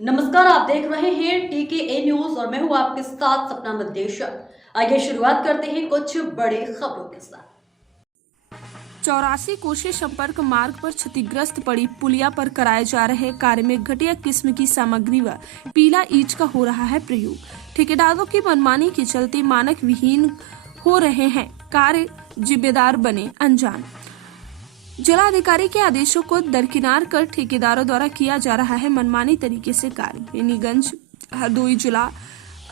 नमस्कार, आप देख रहे हैं टीके न्यूज और मैं हूं आपके साथ सपना मदेशर। आइए शुरुआत करते हैं कुछ बड़े खबरों के साथ। 84 कोशी संपर्क मार्ग पर क्षतिग्रस्त पड़ी पुलिया पर कराए जा रहे कार्य में घटिया किस्म की सामग्री व पीला ईंट का हो रहा है प्रयोग। ठेकेदारों की मनमानी के चलते मानक विहीन हो रहे हैं कार्य, जिम्मेदार बने अनजान। जिलाधिकारी के आदेशों को दरकिनार कर ठेकेदारों द्वारा किया जा रहा है मनमानी तरीके से कार्य। बेनीगंज हरदोई जिला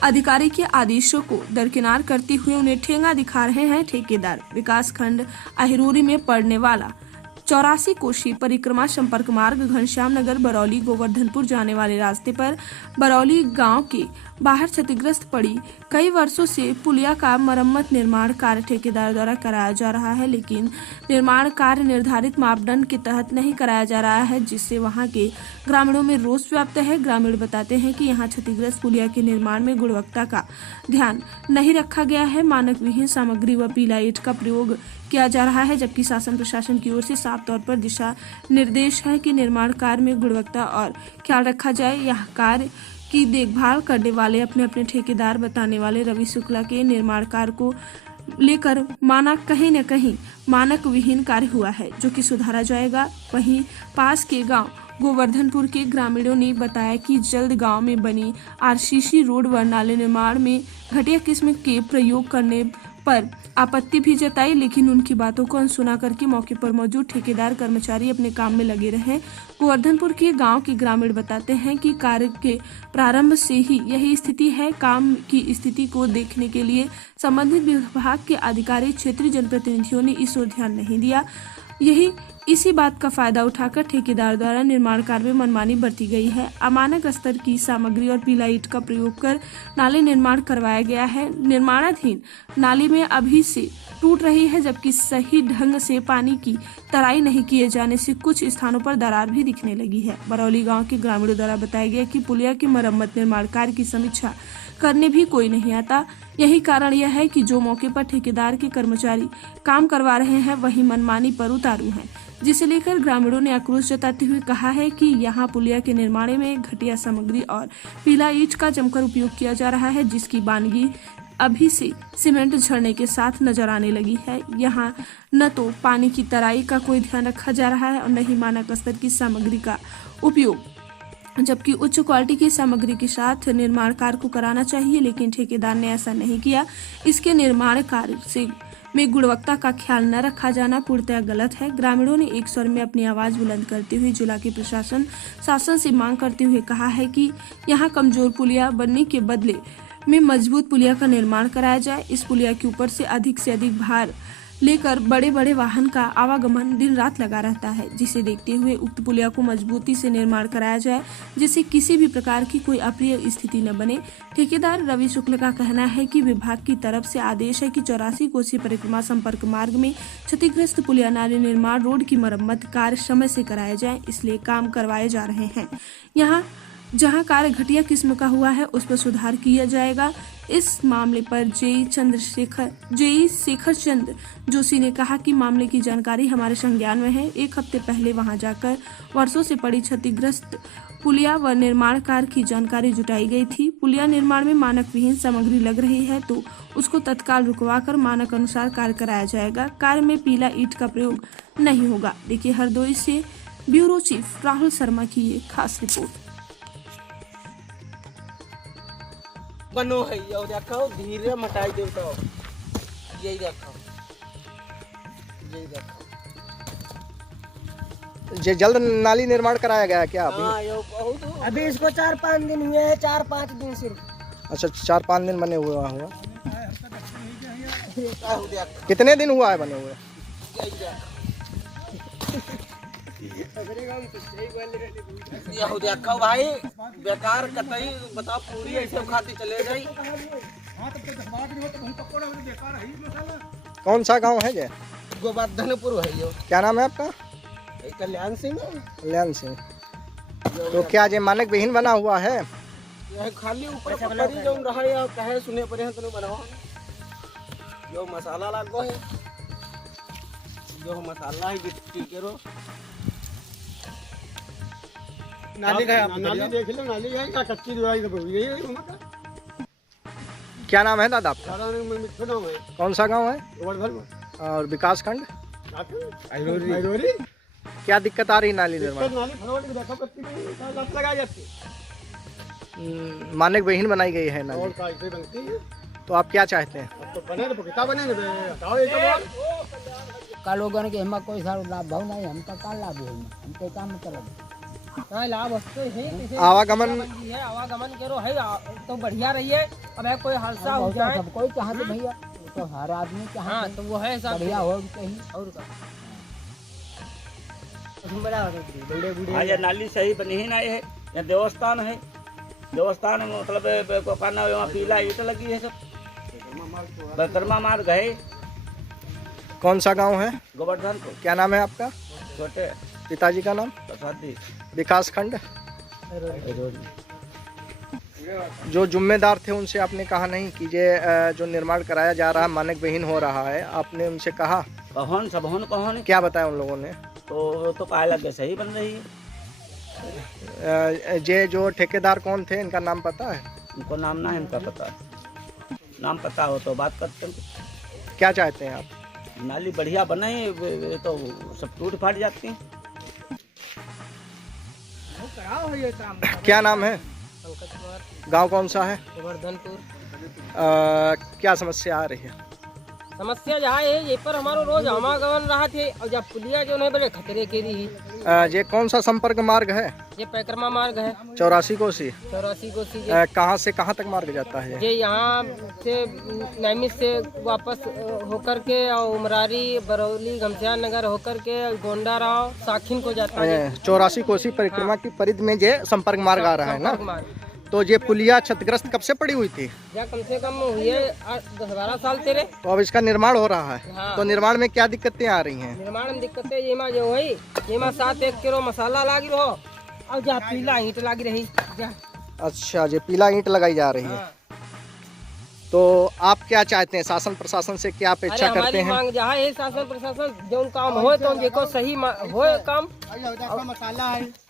अधिकारी के आदेशों को दरकिनार करते हुए उन्हें ठेंगा दिखा रहे हैं ठेकेदार। विकास खंड अहिरोरी में पड़ने वाला 84 कोशी परिक्रमा संपर्क मार्ग घनश्याम नगर बरौली गोवर्धनपुर जाने वाले रास्ते पर बरौली गांव के बाहर क्षतिग्रस्त पड़ी कई वर्षों से पुलिया का मरम्मत निर्माण कार्य ठेकेदार द्वारा कराया जा रहा है, लेकिन निर्माण कार्य निर्धारित मापदंड के तहत नहीं कराया जा रहा है, जिससे वहां के ग्रामीणों में रोष व्याप्त है। ग्रामीण बताते हैं कि यहां क्षतिग्रस्त पुलिया के निर्माण में गुणवत्ता का ध्यान नहीं रखा गया है। मानक विहीन सामग्री व पीला ईंट का प्रयोग किया जा रहा है, जबकि शासन प्रशासन की ओर से साफ तौर पर दिशा निर्देश है कि निर्माण कार्य में गुणवत्ता और ख्याल रखा जाए। यह कार्य की देखभाल करने वाले अपने अपने ठेकेदार बताने वाले रवि शुक्ला के निर्माण कार्य को लेकर माना कहीं न कहीं मानक विहीन कार्य हुआ है, जो कि सुधारा जाएगा। वहीं पास के गांव गोवर्धनपुर के ग्रामीणों ने बताया कि जल्द गांव में बनी आरसीसी रोड व नाले निर्माण में घटिया किस्म के प्रयोग करने पर आपत्ति भी जताई, लेकिन उनकी बातों को अनसुना करके मौके पर मौजूद ठेकेदार कर्मचारी अपने काम में लगे रहे। गोवर्धनपुर के गांव के ग्रामीण बताते हैं कि कार्य के प्रारंभ से ही यही स्थिति है। काम की स्थिति को देखने के लिए संबंधित विभाग के अधिकारी, क्षेत्रीय जनप्रतिनिधियों ने इस ओर ध्यान नहीं दिया। इसी बात का फायदा उठाकर ठेकेदार द्वारा निर्माण कार्य में मनमानी बरती गई है। अमानक स्तर की सामग्री और पीला ईंट का प्रयोग कर नाले निर्माण करवाया गया है। निर्माणाधीन नाली में अभी से टूट रही है, जबकि सही ढंग से पानी की तराई नहीं किए जाने से कुछ स्थानों पर दरार भी दिखने लगी है। बरौली गांव के ग्रामीणों द्वारा बताया गया कि पुलिया की मरम्मत निर्माण कार्य की समीक्षा करने भी कोई नहीं आता। यही कारण यह है कि जो मौके पर ठेकेदार के कर्मचारी काम करवा रहे हैं, वही मनमानी पर उतारू हैं, जिसे लेकर ग्रामीणों ने आक्रोश जताते हुए कहा है कि यहां पुलिया के निर्माण में घटिया सामग्री और पीला ईंट का जमकर उपयोग किया जा रहा है, जिसकी बानगी अभी से सीमेंट झड़ने के साथ नजर आने लगी है। यहाँ न तो पानी की तराई का कोई ध्यान रखा जा रहा है और न ही मानक स्तर की सामग्री का उपयोग, जबकि उच्च क्वालिटी की सामग्री के साथ निर्माण कार्य को कराना चाहिए, लेकिन ठेकेदार ने ऐसा नहीं किया। इसके निर्माण कार्य से में गुणवत्ता का ख्याल न रखा जाना पूर्णतः गलत है। ग्रामीणों ने एक स्वर में अपनी आवाज बुलंद करते हुए जिला के प्रशासन शासन से मांग करते हुए कहा है कि यहाँ कमजोर पुलिया बनने के बदले में मजबूत पुलिया का निर्माण कराया जाए। इस पुलिया के ऊपर से अधिक भार लेकर बड़े बड़े वाहन का आवागमन दिन रात लगा रहता है, जिसे देखते हुए उक्त पुलिया को मजबूती से निर्माण कराया जाए, जिससे किसी भी प्रकार की कोई अप्रिय स्थिति न बने। ठेकेदार रवि शुक्ल का कहना है कि विभाग की तरफ से आदेश है कि 84 कोसी परिक्रमा संपर्क मार्ग में क्षतिग्रस्त पुलिया नाले निर्माण रोड की मरम्मत कार्य समय से कराया जाए, इसलिए काम करवाए जा रहे हैं। यहाँ जहां कार्य घटिया किस्म का हुआ है, उस पर सुधार किया जाएगा। इस मामले पर जेई शेखर चंद्र जोशी ने कहा कि मामले की जानकारी हमारे संज्ञान में है। एक हफ्ते पहले वहां जाकर वर्षों से पड़ी क्षतिग्रस्त पुलिया व निर्माण कार्य की जानकारी जुटाई गई थी। पुलिया निर्माण में मानक विहीन सामग्री लग रही है, तो उसको तत्काल रुकवाकर मानक अनुसार कार्य कराया जाएगा। कार्य में पीला ईंट का प्रयोग नहीं होगा। देखिए हरदोई से ब्यूरो चीफ राहुल शर्मा की ये खास रिपोर्ट। बनो है यो देखो धीरे मटाई दे तो यही देखो ये जल्द नाली निर्माण कराया गया है क्या अभी? हाँ यो बहुत अभी इसको 4-5 दिन हुए हैं, 4-5 दिन सिर्फ। अच्छा 4-5 दिन बने हुआ हुआ। देखो कितने दिन हुआ है बने हुए? यो देखो भाई बेकार कतई बताओ पूरी ऐसे खाती चले जाई। कौन सा गांव है ये? गोवर्धनपुर है यो। क्या नाम है आपका? कल्याण सिंह। कल्याण सिंह। तो क्या ये मानक विहीन बना हुआ है? यह खाली ऊपर पकड़ी जो रहा या कहे सुने पर हैं तो बनाओ यो मसाला लागो है, जो मसाला है बिट्टी करो नाली देख लो, नाली है क्या कच्ची दवाई तो यही है उनका। क्या नाम है दादा आपका? सारा मिठू नाम है। कौन सा गांव है गोवर्धन में। और विकास खंड? आइरोरी। क्या दिक्कत आ रही नाली निर्माण? नाली फरवट के देखो कच्ची लत लगाई जाती है। मानक विहीन बनाई गई है और नाली, कैसे बनती है? तो आप क्या चाहते हैं? अब तो बने तो कितना बने हटाओ ये तो। का लोगन के हमें कोई सारा लाभ भाव नहीं, हमका का लाभ है, हमके काम करब हाँ लाभ तो है, आवागमन है आवागमन करो है तो बढ़िया रही है। अब है कोई हादसा हो जाए सब कोई चाहते भैया, वो तो हर आदमी हाँ चाहते तो वो है सब बढ़िया हो कहीं। और का बड़ा बड़े बूढ़े हाँ, ये नाली सही बनी ही नहीं है। यहाँ देवस्थान है, देवस्थान में मतलब को करना वहाँ पीला ईट लगी है, सब परिक्रमा मार्ग है। कौन सा गांव है? गोवर्धन को क्या नाम है आपका? छोटे पिताजी का नाम? प्रसादी। विकास खंड। जो जिम्मेदार थे उनसे आपने कहा नहीं कि ये जो निर्माण कराया जा रहा है मानक विहीन हो रहा है, आपने उनसे कहा? कौन सबोन कौन क्या बताया उन लोगों ने? तो पाए लगे सही बन रही है। ये जो ठेकेदार कौन थे, इनका नाम पता है? उनको नाम ना है इनका पता, नाम पता हो तो बात करते हैं। क्या चाहते हैं आप? नाली बढ़िया बनाई तो सब टूट फाट जाती है। क्या नाम है? गांव कौन सा है? गोवर्धनपुर। क्या समस्या आ रही है? समस्या जहाँ है ये पर हमारो रोज आवागमन रहा थे और जब पुलिया जो है बड़े खतरे के रही। ये कौन सा संपर्क मार्ग है? ये परिक्रमा मार्ग है 84 कोसी। 84 को सी कहाँ से कहाँ तक मार्ग जाता है? ये यहाँ से नैमिष से वापस होकर के और उमरारी बरौली घमसिया नगर होकर के गोंडा राव साखिन को जाता है। 84 कोसी परिक्रमा की परिधि में ये संपर्क मार्ग आ रहा है ना? संपर्क मार्ग। तो ये पुलिया क्षतिग्रस्त कब से पड़ी हुई थी? या कम से कम हुई है 10-12 साल तेरे। तो अब इसका निर्माण हो रहा है। हाँ। तो निर्माण में क्या दिक्कतें आ रही हैं? निर्माण में दिक्कतें ये में जो है ये में 7-1 किलो मसाला लागी रहो और जहाँ पीला ईंट लागी रही जा। अच्छा, ये पीला ईंट लगाई जा रही है। हाँ। तो आप क्या चाहते हैं? शासन प्रशासन से क्या अरे अपेक्षा करते हमारी हैं? मांग जहाँ है शासन प्रशासन जो काम हो तो देखो सही हो काम। मसाला है